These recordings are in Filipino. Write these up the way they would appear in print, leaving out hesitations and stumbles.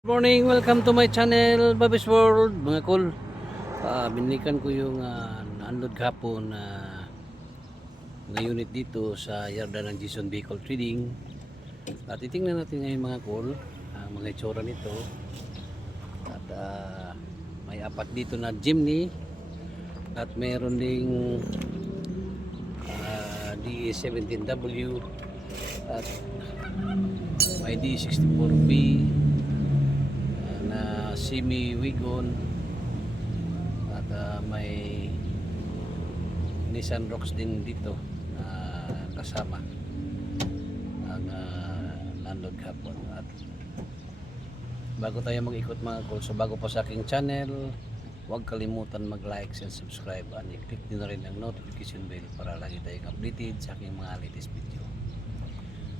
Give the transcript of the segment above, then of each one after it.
Good morning, welcome to my channel, Bobby's World, mga cool. Binilikan ko yung unload kahapon na unit dito sa yarda ng Jason Vehicle Trading. At titingnan natin ngayon mga cool, mga itsura nito. At may apat dito na Jimny. At mayroon ding DE17W. At may D64B. Na semi-wagon at may Nissan Rocks din dito na kasama ang landlord kahapon. At bago tayo mag-ikot mga cool, so bago pa sa aking channel, huwag kalimutan mag-like and subscribe and i-click din na rin ang notification bell para lagi tayong updated sa aking mga latest video.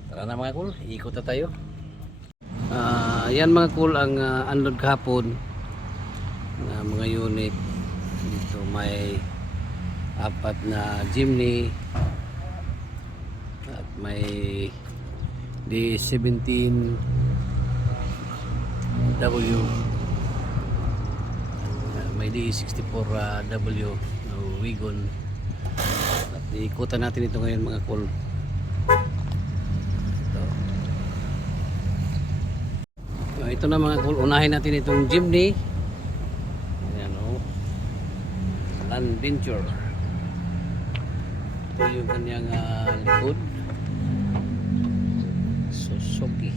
Tara na mga cool, ikot na tayo. Yan mga cool ang unload kahapon na mga unit dito. May apat na Jimny at may D17W, may D64W wagon. At ikutan natin ito ngayon mga cool. Ito na mga cool, unahin natin itong Jimny. Ayan o, Land Venture. Ito yung kanyang likod, Suzuki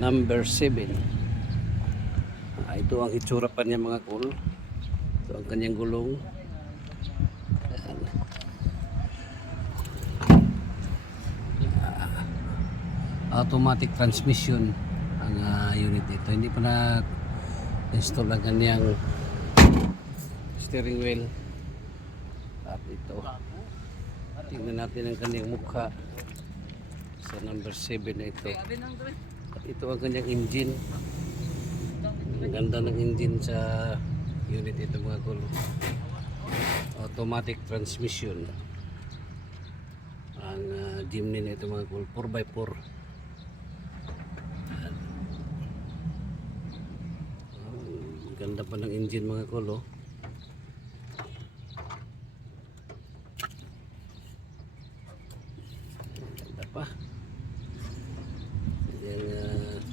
number 7. Ito ang itsura pa niya mga cool. Ito ang kanyang gulong. Ayan. Automatic transmission ang unit dito. Hindi pa na install ang kanyang steering wheel. At ito, tingnan natin ang kanyang mukha sa number 7 na ito. At ito ang kanyang engine. Ang ganda ng engine sa unit ito mga cool. Automatic transmission ang Jimny na ito mga cool, 4x4. Ganda pa ng engine mga cool, oh. Ganda pa. Yung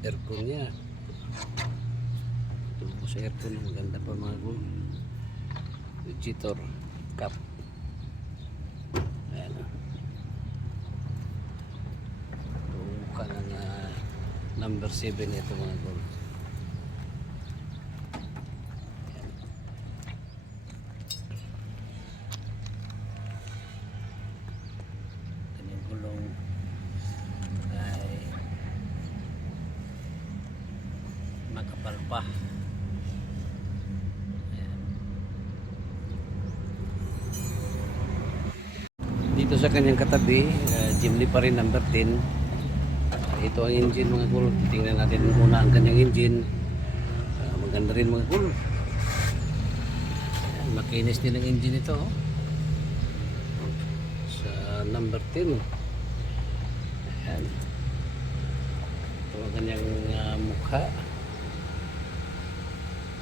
aircon niya. Tubo sa aircon, maganda pa mga cool. Cheetor cap. Ayan. Mukha ng number 7 ito mga cool. Makapal pa. Ayan. Dito sa kanyang katabi, Jimny pa rin number 10. Ito ang engine mga cool. Tingnan natin muna ang kanyang engine. Maganda rin mga cool. Ayan, makinis din ang engine ito, oh. Sa number 10. Ayan. Ito ang kanyang mukha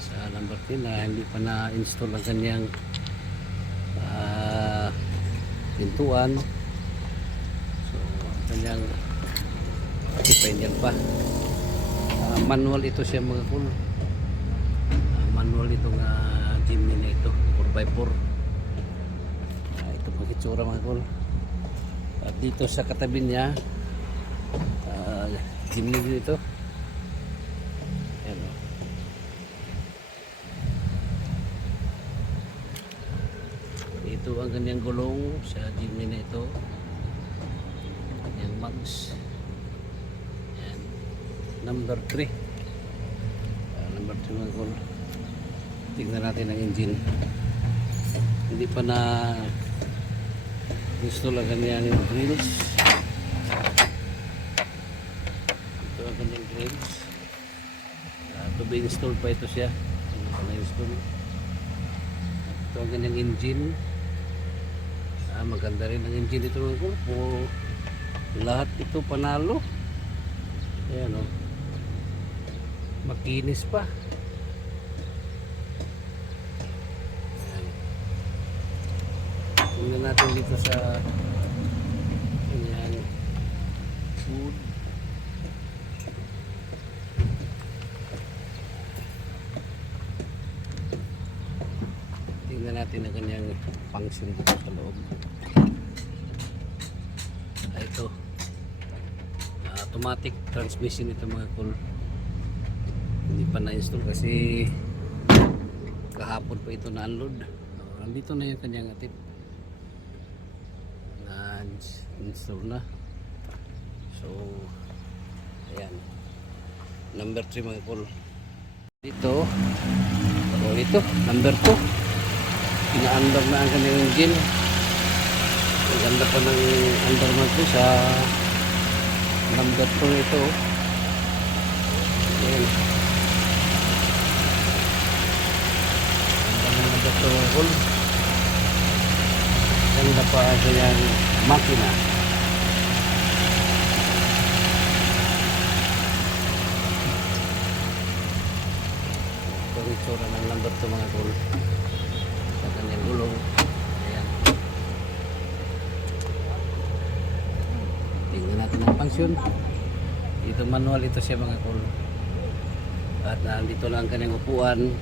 sa number 10 na hindi pa na-install ang kanyang pintuan. So ang kanyang depender pa. Manual ito siya mga cool. Manual itong Jimny na ito, 4x4. Ito pang itsura mga cool. At dito sa katabi niya, Jimny din ito. Ayan, oh. Ito ang kanyang gulong sa Jimny na ito. Kanyang mags. Ayan. Number 3. Number 3 mga cool. Tingnan natin ang engine. Hindi pa na install ang kanyang grills. Ito ang kanyang grills. To be installed pa ito siya. Hindi pa na-install. Ito ang kanyang engine. Maganda rin ang engine dito mga cool. Lahat ito panalo. Ayan, oh. makinis pa. Tingnan natin dito sa kanyang food. Tingnan natin ang kanyang function dito sa loob. Ito, automatic transmission ito mga cool. Hindi pa na-install kasi kahapon pa ito na-unload. Nandito na yung kanyang atip. Na-install na. So, ayan. Number 3 mga cool. Dito, ito, number 2. Pina-unlock na ang kanyang engine. Ang ganda pa ng under ko sa number 2 ito. Ayan. Ganda ng number 2 mga cool. Ganda pa ang kanyang makina. Ito ang itsura ng number 2 mga cool. Sa kanyang gulong. Ayan. Tingnan natin ang function. Ito manual ito siya mga cool. At dito lang ang kanyang upuan.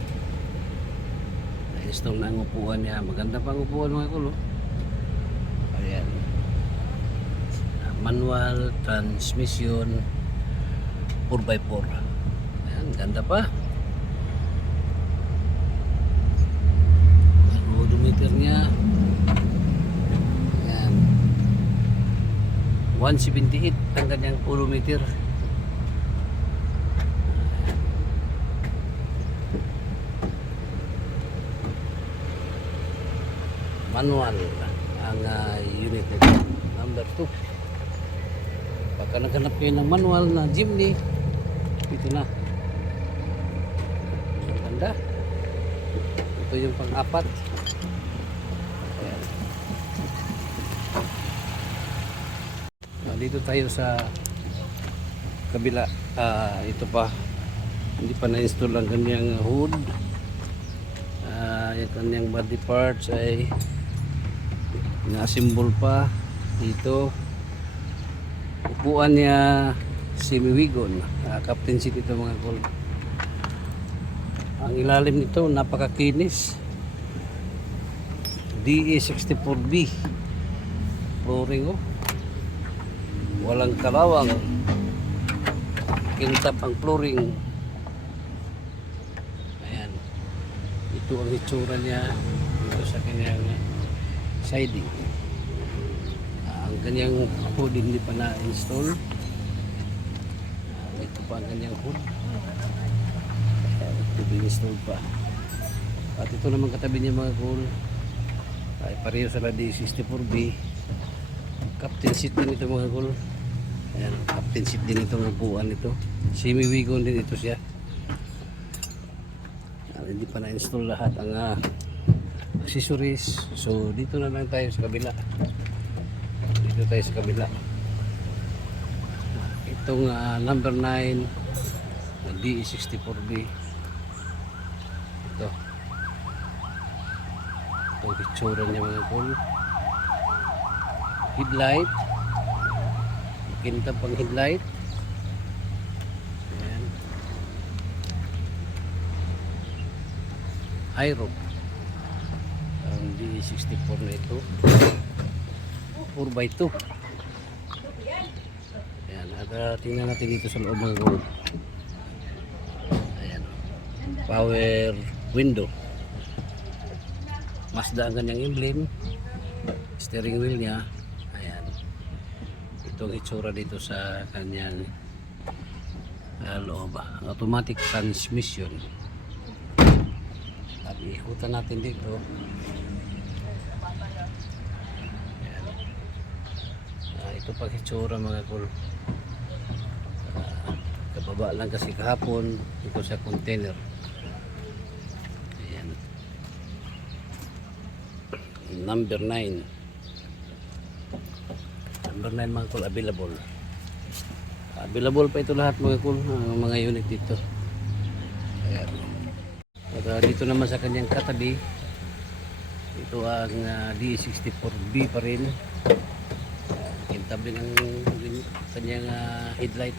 Na-install na ang upuan niya. Maganda pa ang upuan mga cool. Ayan. Manual transmission 4x4. Ayan, ganda pa. Odometer niya. Ayan. 178 ang kanyang odometer. Manual ang unit nito. Number 2. Pagka naghanap kayo ng manual na Jimny, ito na. Ang ganda. Ito yung pang-apat. Ayan. Dito tayo sa kabila. Ito pa. Hindi pa na-install ang kanyang hood. Yung kanyang body parts ay na-assemble pa dito. Upuan niya semi-wagon. Captain seat ito mga cool. Ang ilalim nito napakakinis. DE64B flooring. Walang kalawang. Kintap ang flooring. Ayan. Ito ang itsura niya dito sa kanyang siding. Ang kanyang hood hindi pa na-install. Ito pa ang kanyang hood. Ito din-install pa. At ito naman katabi niya mga cool. Ay pareho sa D64B. Captain seat din ito mga cool. Ayan, captain seat din itong upuan ito. Semi-wagon din ito siya. Hindi pa na-install lahat ang accessories. So dito na lang tayo sa kabila. Dito tayo sa kabila. Itong number 9 DE64B. Ito. Itong picture niya mga cool. Headlight. Kintab pang headlight. Ayan. High rope. Ang D64 na ito 4x2. Ayan, at tingnan natin dito sa loob mga cool. Ayan, power window. Mazda ang kanyang emblem. Steering wheel niya. Ayan, ito ang itsura dito sa kanyang loob. Automatic transmission. At ikutan natin dito. Ito pa itsura mga cool. Kababa lang kasi kahapon ito sa container. Ayan. Number 9. Number 9 mga cool, available. Available pa ito lahat mga cool, mga unit dito. Ayan. At dito naman sa kanyang katabi, ito ang D64B pa rin. Kintabi ng kanyang headlight.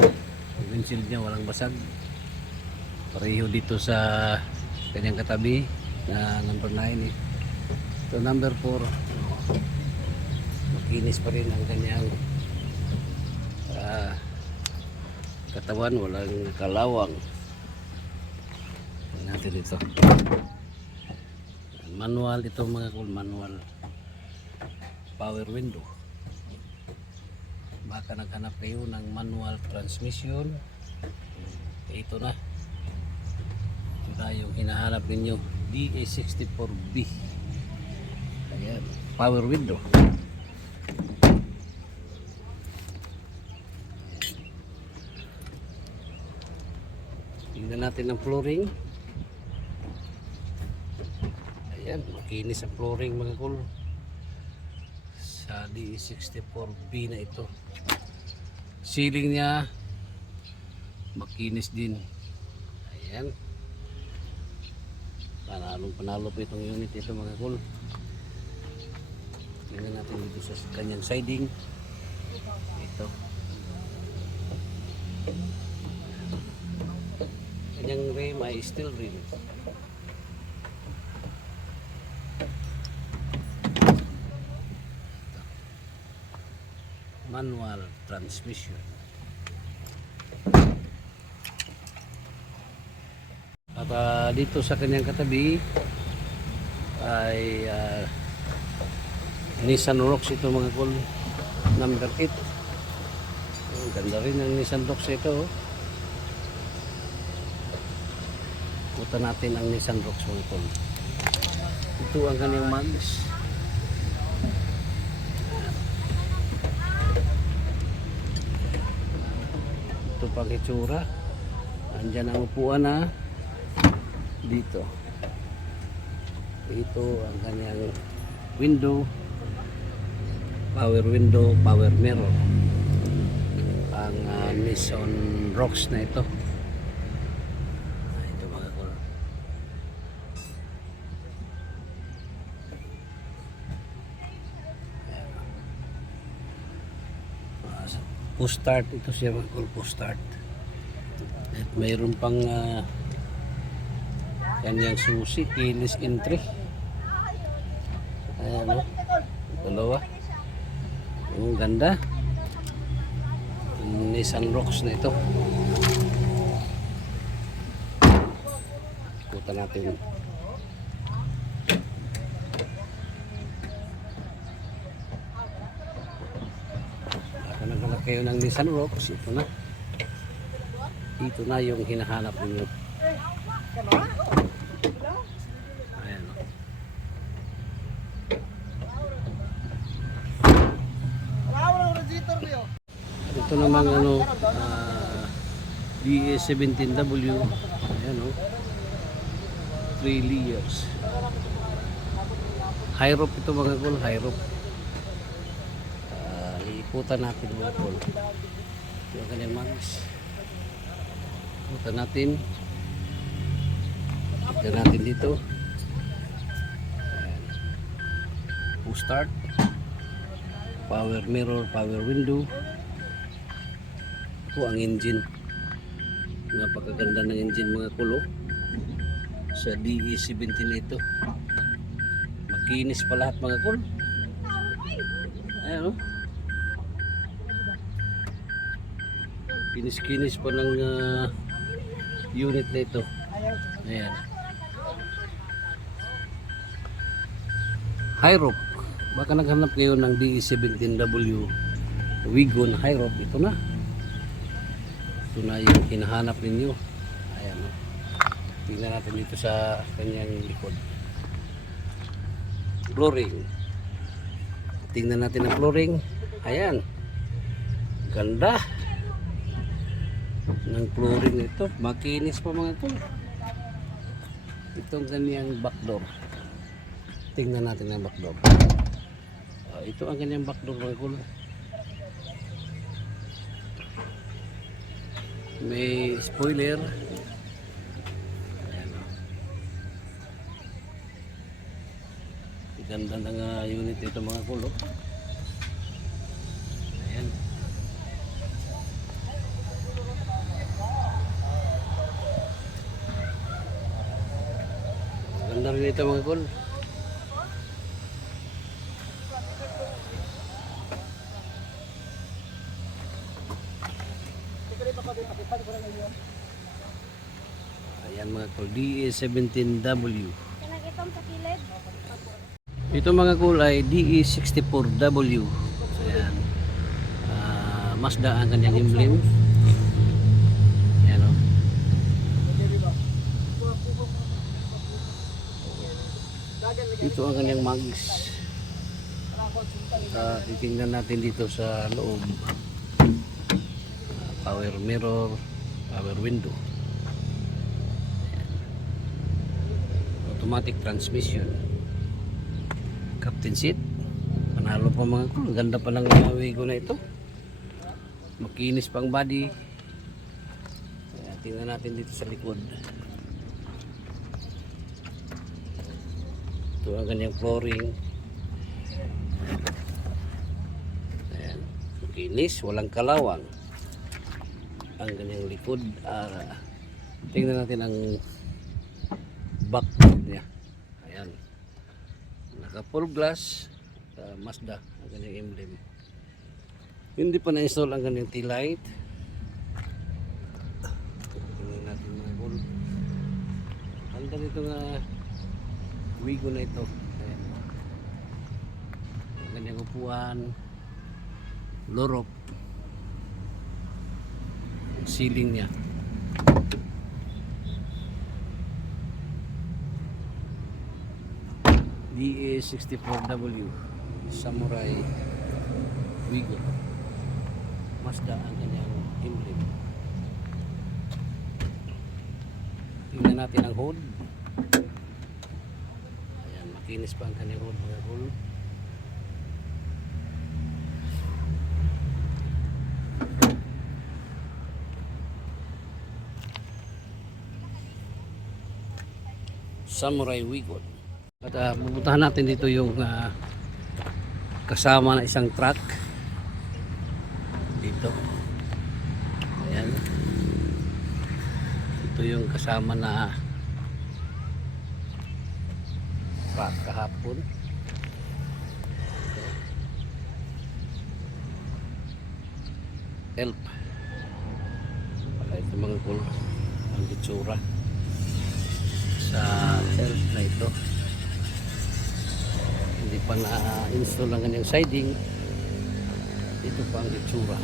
Yung windshield niya walang basag. Pareho dito sa kanyang katabi na number 9 eh. Ito number 4. Makinis pa rin ang kanyang katawan, walang kalawang. Tingnan natin ito. Manual ito mga kul, manual power window. Baka naghanap kayo ng manual transmission, ito na yung hinahanap ninyo, DA64B. Ayan, power window. Tingnan natin ang flooring. Ayan, makinis ang flooring mga kul sa DA64B na ito. Ceiling niya makinis din. Ayan, panalo po itong unit ito mga kul. Tingnan natin dito sa kanyang siding. Ito kanyang rim ay steel rim. Manual transmission. At dito sa kanyang katabi ay Nissan Rocks ito mga kul, number 8. Ang ganda rin ng Nissan Rocks ito. Punta natin ang Nissan Rocks mga kul. Ito ang kanyang mags. Ito pang itsura. Andyan ang upuan na dito. Ito ang kanyang window, power window, power mirror. Ang Nissan Rocks na ito. Ito mga kul. Push start ito siya mga kul, push start. At mayroon pang kanyang susi, keyless entry. Ayan o, dalawa. Ang ganda. Nissan Rocks na ito. Ikutan natin. Baka naghanap kayo ng Nissan Rocks, ito na. Ito na yung hinahanap ninyo. Ayan o. Ito namang DA17W. Ayan o, 3 layers. High roof ito mga kul, high roof. Iikutan natin mga kul. Ito ang kanyang mags. Ikutan natin. Ikutan natin dito. Ayan. Push start, power mirror, power window. Ito ang engine. Napakaganda ng engine mga kulo sa DE17 ito. Makinis pa lahat mga kulo. Ayan o, kinis-kinis pa ng unit na ito. Ayan, high roof. Baka naghanap kayo ng DE17W Wigon high roof, ito na. Ito na yung hinahanap ninyo. Ayan o. Tingnan natin dito sa kanyang likod. Flooring. Tingnan natin ang flooring. Ayan. Ganda ng flooring nito. Makinis pa mga ito. Itong kanyang back door. Tingnan natin ang back door. Ito ang kanyang back door mga kulo. May spoiler. Ganda ng unit ito mga kulo. Ayan. Ganda rin ito mga kulo. Ayan mga kulo, DE17W. Kanang sa kilid. Ito mga kulo ay DE64W. Ayan. Mazda ang kanyang emblem. Ayan o. Ito ang kanyang mags. Titingnan natin dito sa loob. Power mirror, power window. Ayan. Automatic transmission. Captain seat. Panalo pa mga kulo. Ganda pa ng Wigo na ito. Makinis pang body. Ayan, tingnan natin dito sa likod. Ito ang kanyang flooring. Ayan. Makinis, walang kalawang. Ang kanyang likod. Tingnan natin ang back niya. Ayan. Naka full glass. Mazda ang kanyang emblem. Hindi pa na-install ang kanyang tail light. Tingnan natin mga gold. Handa nito nga Wigo na ito. Ayan. Ang kanyang upuan. Lorop. Ceiling niya. DE64W Samurai Wigo. Mazda ang kanyang emblem. Tingnan natin ang hood. Ayan, makinis pa ang kanyang hood mga hood. Samurai Wigo. At pupuntahan natin dito yung kasama na isang truck dito. Ayan. Ito yung kasama na truck kahapon. Help. Ito mga cool ang itsura sa help na ito. Hindi pa na-install ang kanyang siding. Ito pa ang itsura.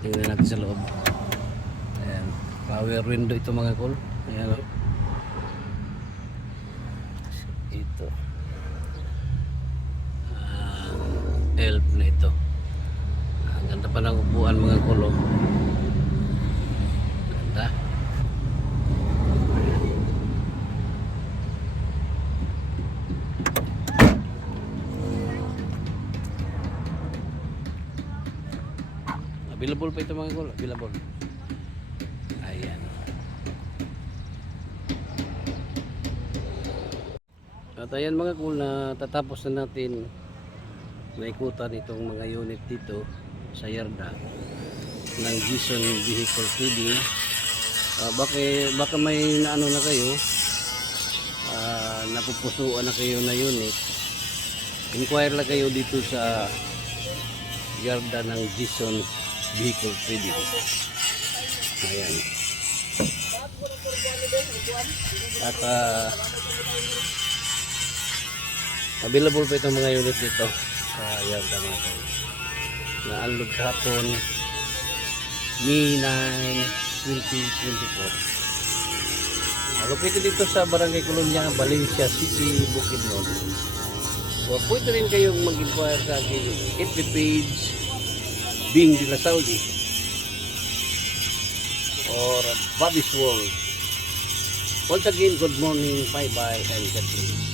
Tingnan natin sa loob. Ayan. Power window ito mga cool. Ayan o. Ito. Help na ito. Ang ganda pa ng upuan mga cool. Ganda. Available pa ito mga cool. Available. Ayan. At ayan mga cool, na tatapos na natin naikutan itong mga unit dito sa yarda ng Gison Vehicle Trading. Baka may naano na kayo, napupusuan na kayo na unit, inquire lang kayo dito sa yarda ng Gison Vehicle Trading. Ayan. At available pa itong mga unit dito sa yarda mga kayo. Na-unload kahapon May 9, 2024. Located dito sa Barangay Colonia, Valencia City, Bukidnon. So pwede rin kayong mag-inquire sa aking FB page Bing de la Saudi or Bobby's World. Once again, good morning, bye-bye, and God bless.